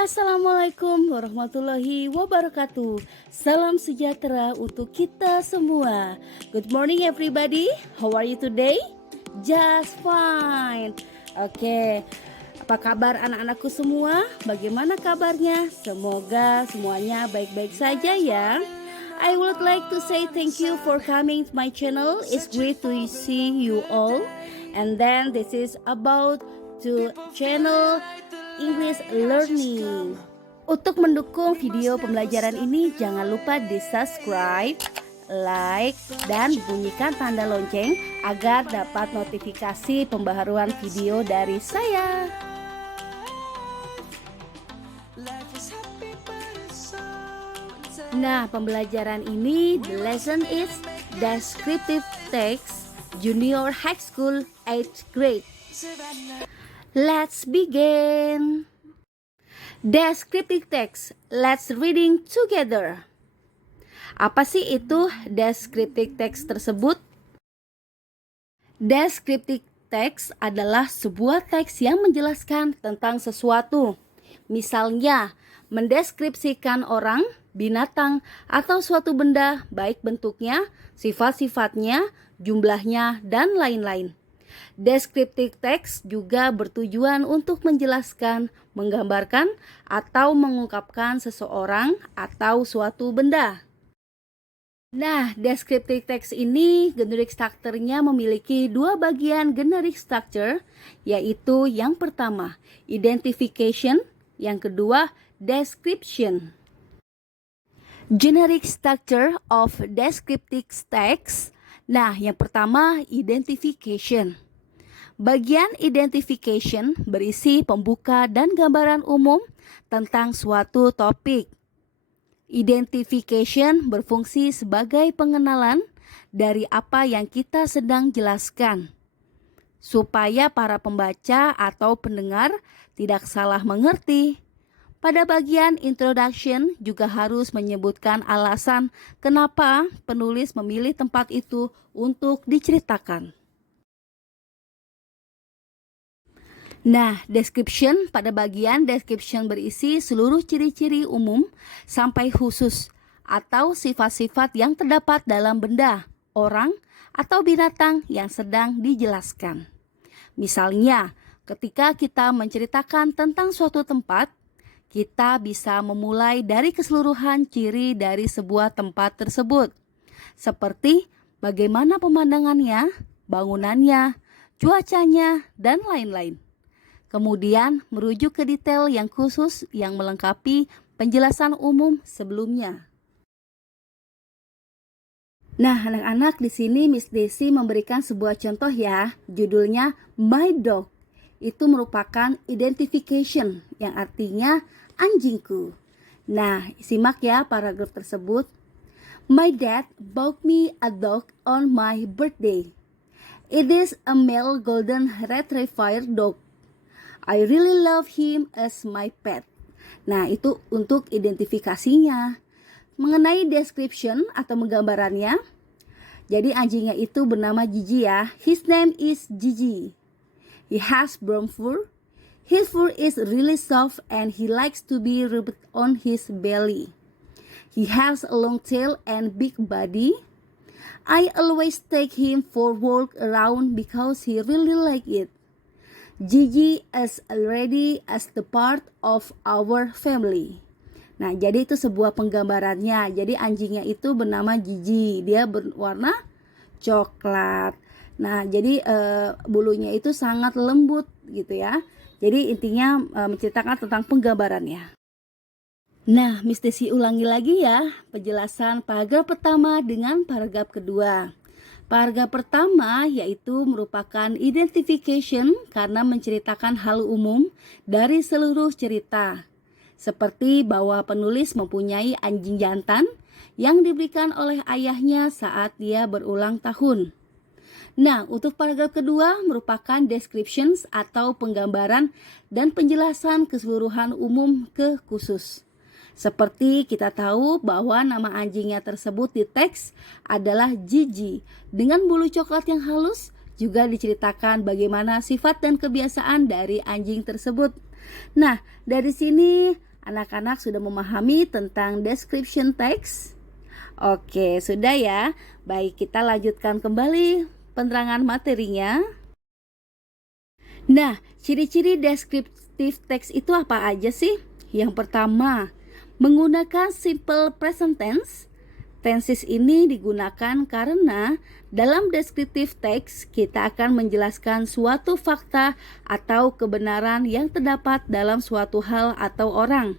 Assalamualaikum warahmatullahi wabarakatuh. Salam sejahtera untuk kita semua. Good morning everybody. How are you today? Just fine. Oke. Apa kabar anak-anakku semua? Bagaimana kabarnya? Semoga semuanya baik-baik saja ya. I would like to say thank you for coming to my channel. It's great to see you all. And then this is about to channel English Learning. Untuk mendukung video pembelajaran ini, jangan lupa di subscribe, like, dan bunyikan tanda lonceng agar dapat notifikasi pembaharuan video dari saya. Nah, pembelajaran ini, the lesson is descriptive text junior high school 8th grade. Let's begin. Descriptive text. Let's reading together. Apa sih itu descriptive text tersebut? Descriptive text adalah sebuah teks yang menjelaskan tentang sesuatu. Misalnya, mendeskripsikan orang, binatang, atau suatu benda, baik bentuknya, sifat-sifatnya, jumlahnya, dan lain-lain. Descriptive text juga bertujuan untuk menjelaskan, menggambarkan, atau mengungkapkan seseorang atau suatu benda. Nah, descriptive text ini generic structure-nya memiliki dua bagian generic structure, yaitu yang pertama, identification, yang kedua, description. Generic structure of descriptive text. Nah, yang pertama, identification. Bagian identification berisi pembuka dan gambaran umum tentang suatu topik. Identification berfungsi sebagai pengenalan dari apa yang kita sedang jelaskan, supaya para pembaca atau pendengar tidak salah mengerti. Pada bagian introduction juga harus menyebutkan alasan kenapa penulis memilih tempat itu untuk diceritakan. Nah, description, pada bagian description berisi seluruh ciri-ciri umum sampai khusus atau sifat-sifat yang terdapat dalam benda, orang, atau binatang yang sedang dijelaskan. Misalnya, ketika kita menceritakan tentang suatu tempat, kita bisa memulai dari keseluruhan ciri dari sebuah tempat tersebut, seperti bagaimana pemandangannya, bangunannya, cuacanya, dan lain-lain. Kemudian merujuk ke detail yang khusus yang melengkapi penjelasan umum sebelumnya. Nah, anak-anak, di sini Miss Desi memberikan sebuah contoh ya, judulnya My Dog. Itu merupakan identification yang artinya anjingku. Nah, simak ya paragraf tersebut. My dad bought me a dog on my birthday. It is a male golden retriever dog. I really love him as my pet. Nah, itu untuk identifikasinya. Mengenai description atau menggambarannya, jadi anjingnya itu bernama Gigi ya. His name is Gigi. He has brown fur. His fur is really soft and he likes to be rubbed on his belly. He has a long tail and big body. I always take him for walk around because he really like it. Gigi is already as the part of our family. Nah, jadi itu sebuah penggambarannya. Jadi anjingnya itu bernama Gigi. Dia berwarna coklat. Nah, jadi bulunya itu sangat lembut gitu ya. Jadi intinya menceritakan tentang penggambarannya. Nah, Miss Desi ulangi lagi ya penjelasan paragraf pertama dengan paragraf kedua. Paragraf pertama yaitu merupakan identification karena menceritakan hal umum dari seluruh cerita. Seperti bahwa penulis mempunyai anjing jantan yang diberikan oleh ayahnya saat dia berulang tahun. Nah, untuk paragraf kedua merupakan descriptions atau penggambaran dan penjelasan keseluruhan umum ke khusus. Seperti kita tahu bahwa nama anjingnya tersebut di teks adalah Gigi dengan bulu coklat yang halus, juga diceritakan bagaimana sifat dan kebiasaan dari anjing tersebut. Nah, dari sini anak-anak sudah memahami tentang description text? Oke, sudah ya. Baik, kita lanjutkan kembali penerangan materinya. Nah, ciri-ciri descriptive text itu apa aja sih? Yang pertama, menggunakan simple present tense. Tenses ini digunakan karena dalam descriptive text kita akan menjelaskan suatu fakta atau kebenaran yang terdapat dalam suatu hal atau orang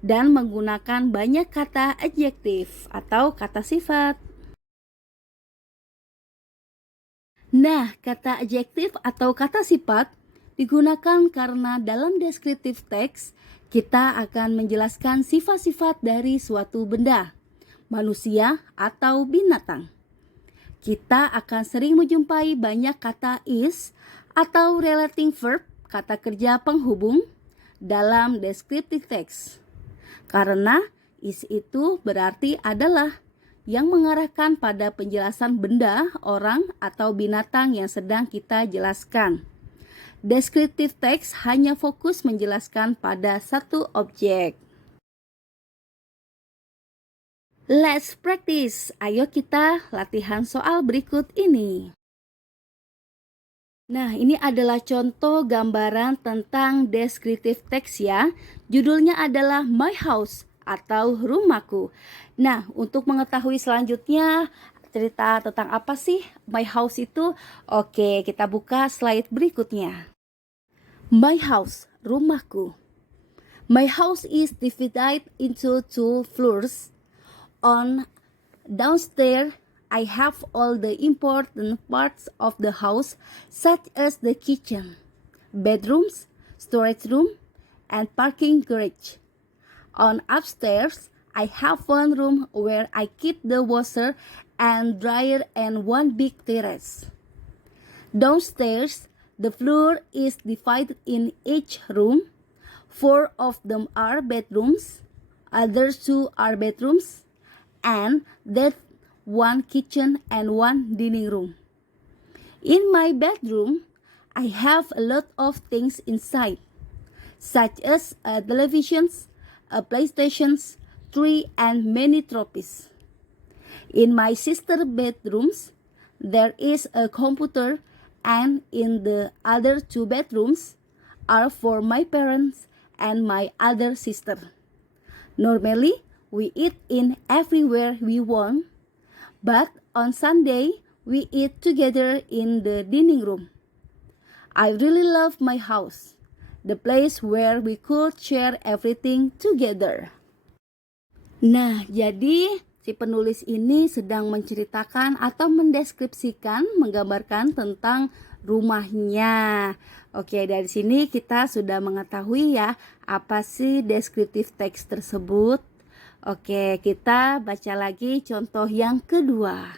dan menggunakan banyak kata adjektif atau kata sifat. Nah, kata adjektif atau kata sifat digunakan karena dalam descriptive text kita akan menjelaskan sifat-sifat dari suatu benda, manusia atau binatang. Kita akan sering menjumpai banyak kata is atau relating verb, kata kerja penghubung dalam descriptive text. Karena is itu berarti adalah yang mengarahkan pada penjelasan benda, orang, atau binatang yang sedang kita jelaskan. Descriptive text hanya fokus menjelaskan pada satu objek. Let's practice. Ayo kita latihan soal berikut ini. Nah, ini adalah contoh gambaran tentang descriptive text ya. Judulnya adalah My House atau rumahku. Nah, untuk mengetahui selanjutnya cerita tentang apa sih My House itu? Oke, kita buka slide berikutnya. My house, rumahku. My house is divided into 2 floors. On downstairs, I have all the important parts of the house, such as the kitchen, bedrooms, storage room, and parking garage. On upstairs, I have one room where I keep the washer and dryer and one big terrace. Downstairs, the floor is divided in each room. 4 of them are bedrooms, other 2 are bedrooms, and that 1 kitchen and 1 dining room. In my bedroom, I have a lot of things inside, such as televisions, a PlayStation 3, and many trophies. In my sister's bedrooms, there is a computer, and in the other 2 bedrooms are for my parents and my other sister. Normally, we eat in everywhere we want, but on Sunday, we eat together in the dining room. I really love my house, the place where we could share everything together. Nah, jadi si penulis ini sedang menceritakan atau mendeskripsikan, menggambarkan tentang rumahnya. Oke, dari sini kita sudah mengetahui ya, apa sih descriptive text tersebut. Oke, kita baca lagi contoh yang kedua.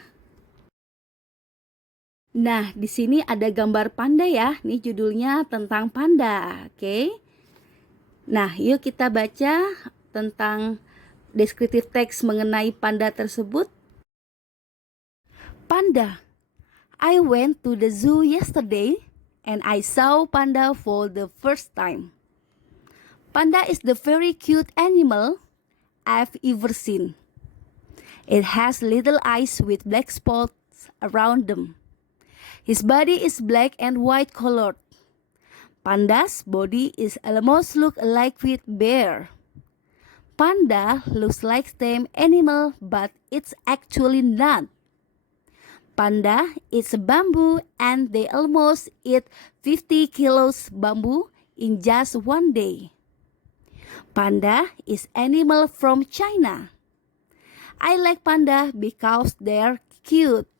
Nah, di sini ada gambar panda ya. Ini judulnya tentang panda, oke. Nah, yuk kita baca tentang descriptive text mengenai panda tersebut. Panda. I went to the zoo yesterday and I saw panda for the first time. Panda is the very cute animal I've ever seen. It has little eyes with black spots around them. His body is black and white colored. Panda's body is almost look alike with bear. Panda looks like tame animal, but it's actually not. Panda eats bamboo and they almost eat 50 kilos bamboo in just one day. Panda is animal from China. I like panda because they're cute.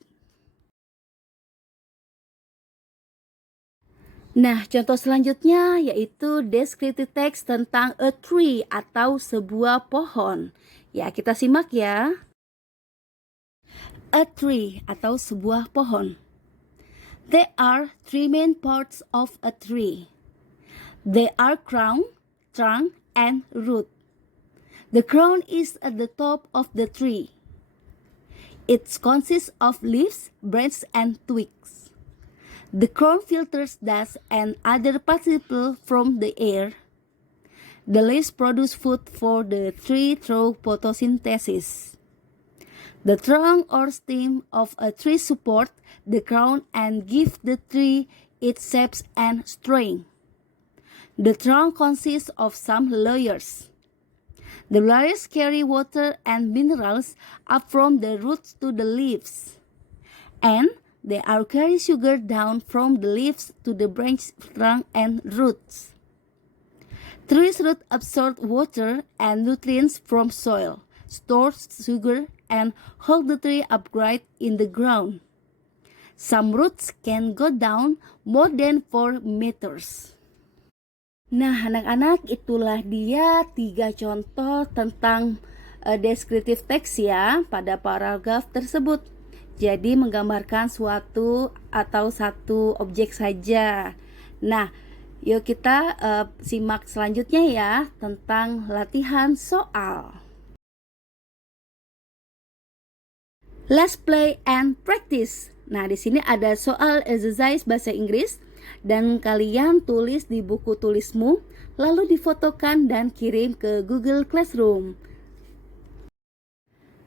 Nah, contoh selanjutnya yaitu descriptive text tentang a tree atau sebuah pohon. Ya, kita simak ya. A tree atau sebuah pohon. There are 3 main parts of a tree. They are crown, trunk, and root. The crown is at the top of the tree. It consists of leaves, branches, and twigs. The crown filters dust and other particles from the air. The leaves produce food for the tree through photosynthesis. The trunk or stem of a tree support the ground and give the tree its shape and strength. The trunk consists of some layers. The layers carry water and minerals up from the roots to the leaves, and they are carry sugar down from the leaves to the branch, trunk, and roots. Trees root absorb water and nutrients from soil, store sugar, and hold the tree upright in the ground. Some roots can go down more than 4 meters. Nah, anak-anak, itulah dia 3 contoh tentang deskriptif teks ya pada paragraf tersebut. Jadi menggambarkan suatu atau satu objek saja. Nah, yuk kita simak selanjutnya ya tentang latihan soal. Let's play and practice. Nah, di sini ada soal exercise bahasa Inggris dan kalian tulis di buku tulismu, lalu difotokan dan kirim ke Google Classroom.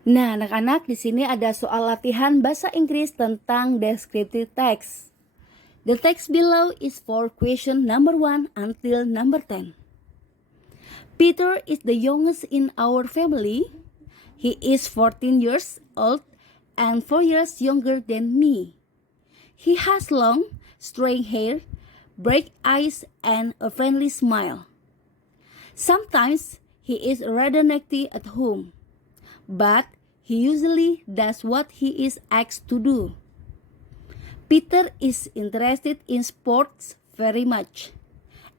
Nah, anak-anak, di sini ada soal latihan bahasa Inggris tentang descriptive text. The text below is for question number 1 until number 10. Peter is the youngest in our family. He is 14 years old and 4 years younger than me. He has long, straight hair, bright eyes, and a friendly smile. Sometimes he is rather naughty at home, but he usually does what he is asked to do. Peter is interested in sports very much,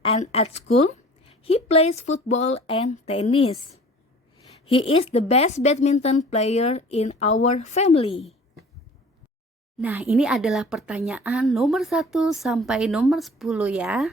and at school, he plays football and tennis. He is the best badminton player in our family. Nah, ini adalah pertanyaan nomor 1 sampai nomor 10 ya.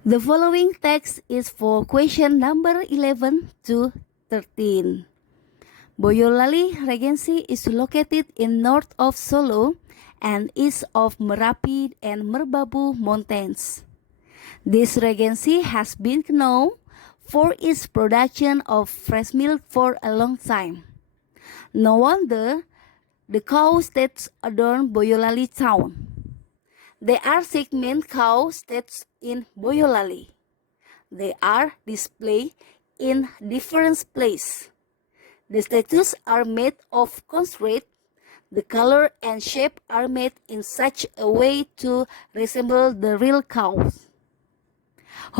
The following text is for question number 11 to 13. Boyolali Regency is located in north of Solo and east of Merapi and Merbabu mountains. This regency has been known for its production of fresh milk for a long time. No wonder the cow states adorn Boyolali town. There are 6 main cow states in Boyolali. They are displayed in different places. The statues are made of concrete. The color and shape are made in such a way to resemble the real cows.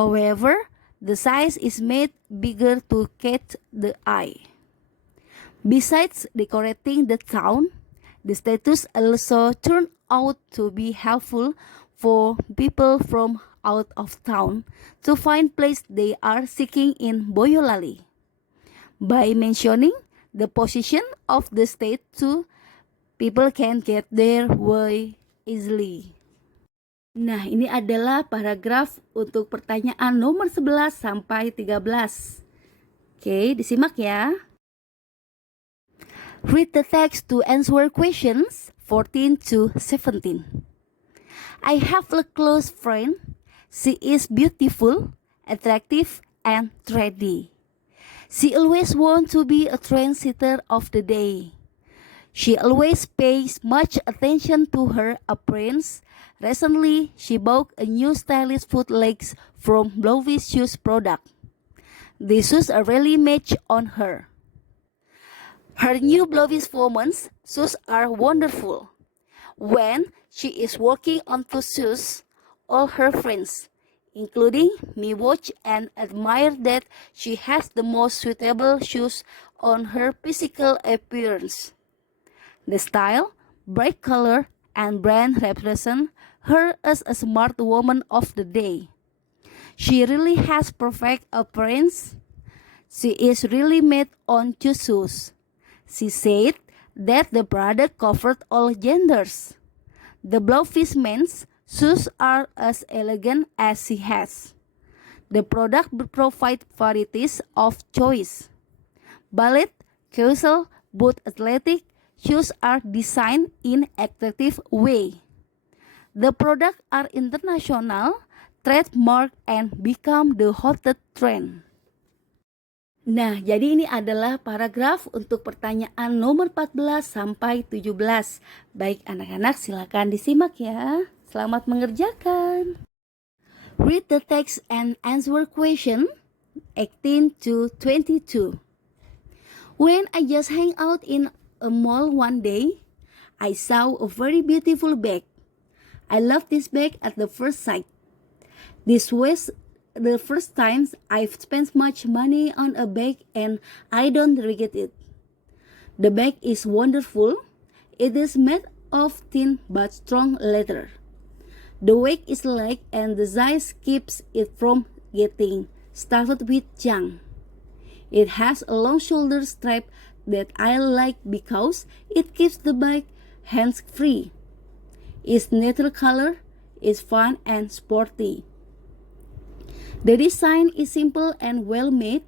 However, the size is made bigger to catch the eye. Besides decorating the town, the statues also turn out to be helpful for people from out of town to find place they are seeking in Boyolali. By mentioning the position of the statue, people can get their way easily. Nah, ini adalah paragraf untuk pertanyaan nomor 11 sampai 13. Oke, disimak ya. Read the text to answer questions 14 to 17. I have a close friend. She is beautiful, attractive, and trendy. She always wants to be a trendsetter of the day. She always pays much attention to her appearance. Recently, she bought a new stylish foot legs from Blovis Shoes product. The shoes are really match on her. Her new Blovis Women's shoes are wonderful. When she is working on those shoes, all her friends, including me, watch and admire that she has the most suitable shoes on her physical appearance. The style, bright color, and brand represent her as a smart woman of the day. She really has perfect appearance. She is really made on shoes. She said that the product covered all genders. The Blowfish men's shoes are as elegant as she has. The product provides varieties of choice. Ballet, casual, both athletic shoes are designed in attractive way. The products are international, trademark, and become the hottest trend. Nah, jadi ini adalah paragraf untuk pertanyaan nomor 14 sampai 17. Baik anak-anak, silakan disimak ya. Selamat mengerjakan. Read the text and answer question 18 to 22. When I just hang out in a mall one day, I saw a very beautiful bag. I love this bag at the first sight. This was the first time I've spent much money on a bag and I don't regret it. The bag is wonderful. It is made of thin but strong leather. The weight is light and the size keeps it from getting stuffed with junk. It has a long shoulder strap that I like because it keeps the bag hands-free. Its neutral color is fun and sporty. The design is simple and well made.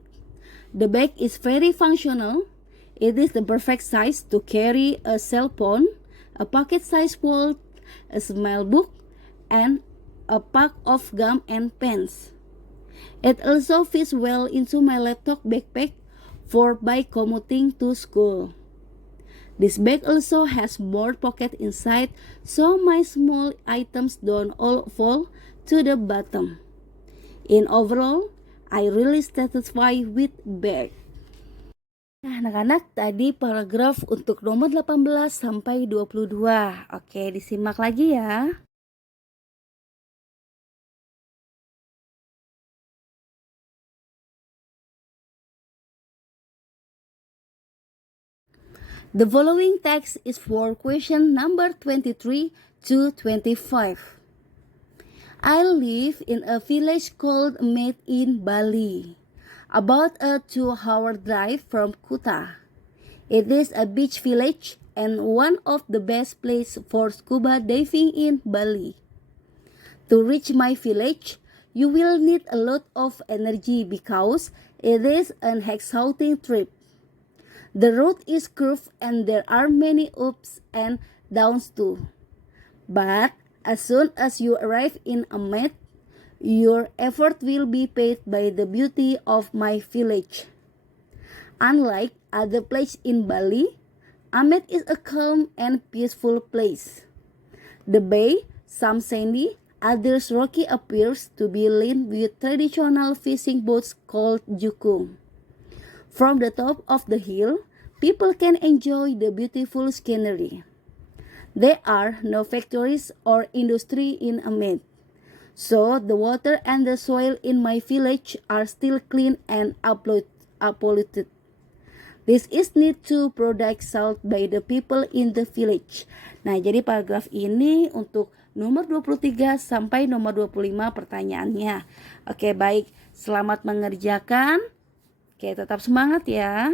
The bag is very functional. It is the perfect size to carry a cell phone, a pocket-sized wallet, a small book, and a pack of gum and pens. It also fits well into my laptop backpack for by commuting to school. This bag also has more pocket inside so my small items don't all fall to the bottom. In overall, I really satisfied with bag. Nah, anak-anak, tadi paragraf untuk nomor 18 sampai 22. Oke, disimak lagi ya. The following text is for question number 23 to 25. I live in a village called Met in Bali, about a 2-hour drive from Kuta. It is a beach village and one of the best places for scuba diving in Bali. To reach my village, you will need a lot of energy because it is an exhausting trip. The road is curved and there are many ups and downs too. But as soon as you arrive in Amet, your effort will be paid by the beauty of my village. Unlike other places in Bali, Amet is a calm and peaceful place. The bay, some sandy, others rocky, appears to be lined with traditional fishing boats called jukung. From the top of the hill, people can enjoy the beautiful scenery. There are no factories or industry in Amet, so the water and the soil in my village are still clean and unpolluted. This is need to product salt by the people in the village. Nah, jadi paragraf ini untuk nomor 23 sampai nomor 25 pertanyaannya. Oke, baik. Selamat mengerjakan. Oke, tetap semangat ya.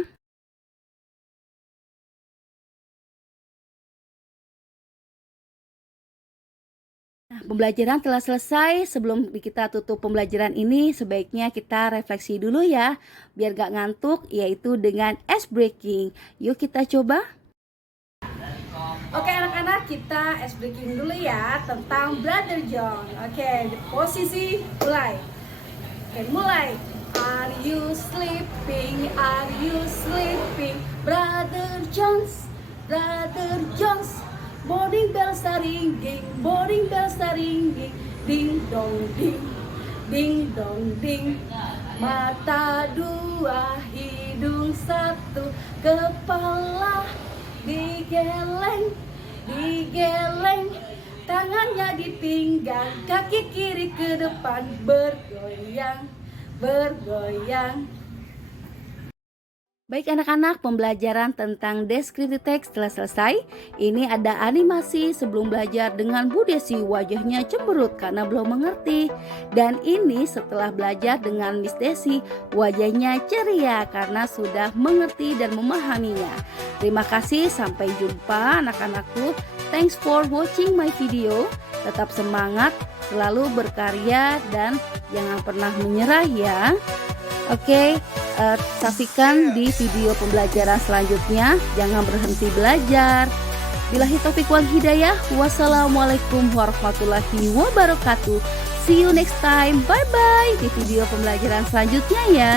Nah, pembelajaran telah selesai. Sebelum kita tutup pembelajaran ini, sebaiknya kita refleksi dulu ya, biar gak ngantuk, yaitu dengan ice breaking. Yuk kita coba. Oke anak-anak, kita ice breaking dulu ya tentang Brother John. Oke, posisi mulai. Oke, mulai. Are you sleeping? Are you sleeping? Brother Jones, Brother Jones. Boarding bells are ringing, boarding bells are ringing. Ding dong ding, ding dong ding. Mata dua, hidung satu, kepala digeleng, digeleng. Tangannya di pinggang, kaki kiri ke depan, bergoyang, bergoyang. Baik anak-anak, pembelajaran tentang deskripsi teks telah selesai. Ini ada animasi sebelum belajar dengan Bu Desi, wajahnya cemberut karena belum mengerti. Dan ini setelah belajar dengan Miss Desi, wajahnya ceria karena sudah mengerti dan memahaminya. Terima kasih, sampai jumpa anak-anakku. Thanks for watching my video. Tetap semangat, selalu berkarya dan jangan pernah menyerah ya. Oke, saksikan di video pembelajaran selanjutnya. Jangan berhenti belajar. Billahi taufiq wal hidayah. Wassalamualaikum warahmatullahi wabarakatuh. See you next time. Bye bye di video pembelajaran selanjutnya ya.